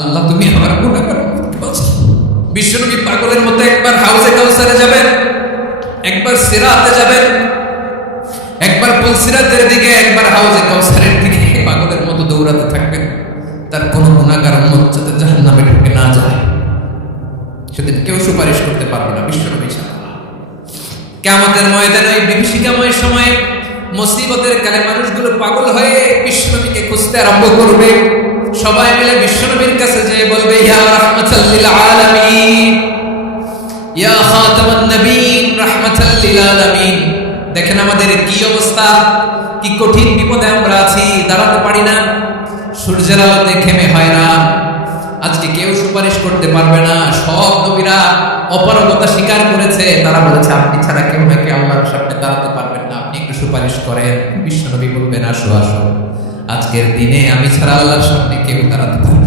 আল্লাহ তুমি আমার গুনাহগার বিশ্বনবী পাগলের মতো একবার হাউজে কাউসারে যাবেন, একবার সিরাতে যাবেন, একবার পুলসিরাতের দিকে, একবার হাউজে কাউসারের দিকে পাগলের মতো দৌড়াতে থাকবেন। তার কোনো গুনাহগার উম্মত যাতে জাহান্নামে ঢুকে না যায়, সেদিন কেউ সুপারিশ করতে পারবে না বিশ্বনবী ছাড়া। কিয়ামতের ময়দানে ওই বিভীষিকাময় সময়ে মুসিবতের কালে মানুষগুলো পাগল হয়ে বিশ্বনবীকে খুঁজতে আরম্ভ করবে। সবাই মিলে বিশ্বনবীর কাছে যেয়ে বলবে, ইয়া রাহমাতাল লিল আলামিন, ইয়া খাতামান নবীন, রাহমাতাল লিল আলামিন। দেখেন আমাদের কি অবস্থা, কি কঠিন বিপদে আমরা আছি, দাঁড়াতে পারি না, সূর্যের আলোতে ঘেমে হয় না। আজকে কেউ সুপারিশ করতে পারবে না। সব নবীরা অপারগতা স্বীকার করেছে, তারা বলেছে আপনি ছাড়া কেউ নাকি আল্লাহর সামনে দাঁড়াতে পারবেন না, আপনি একটু সুপারিশ করেন। বিশ্বনবী বলবেন, আসো আসো, আজকের দিনে আমি ছাড়া আল্লাহর সামনে কেউ দাঁড়াতে পারবে না।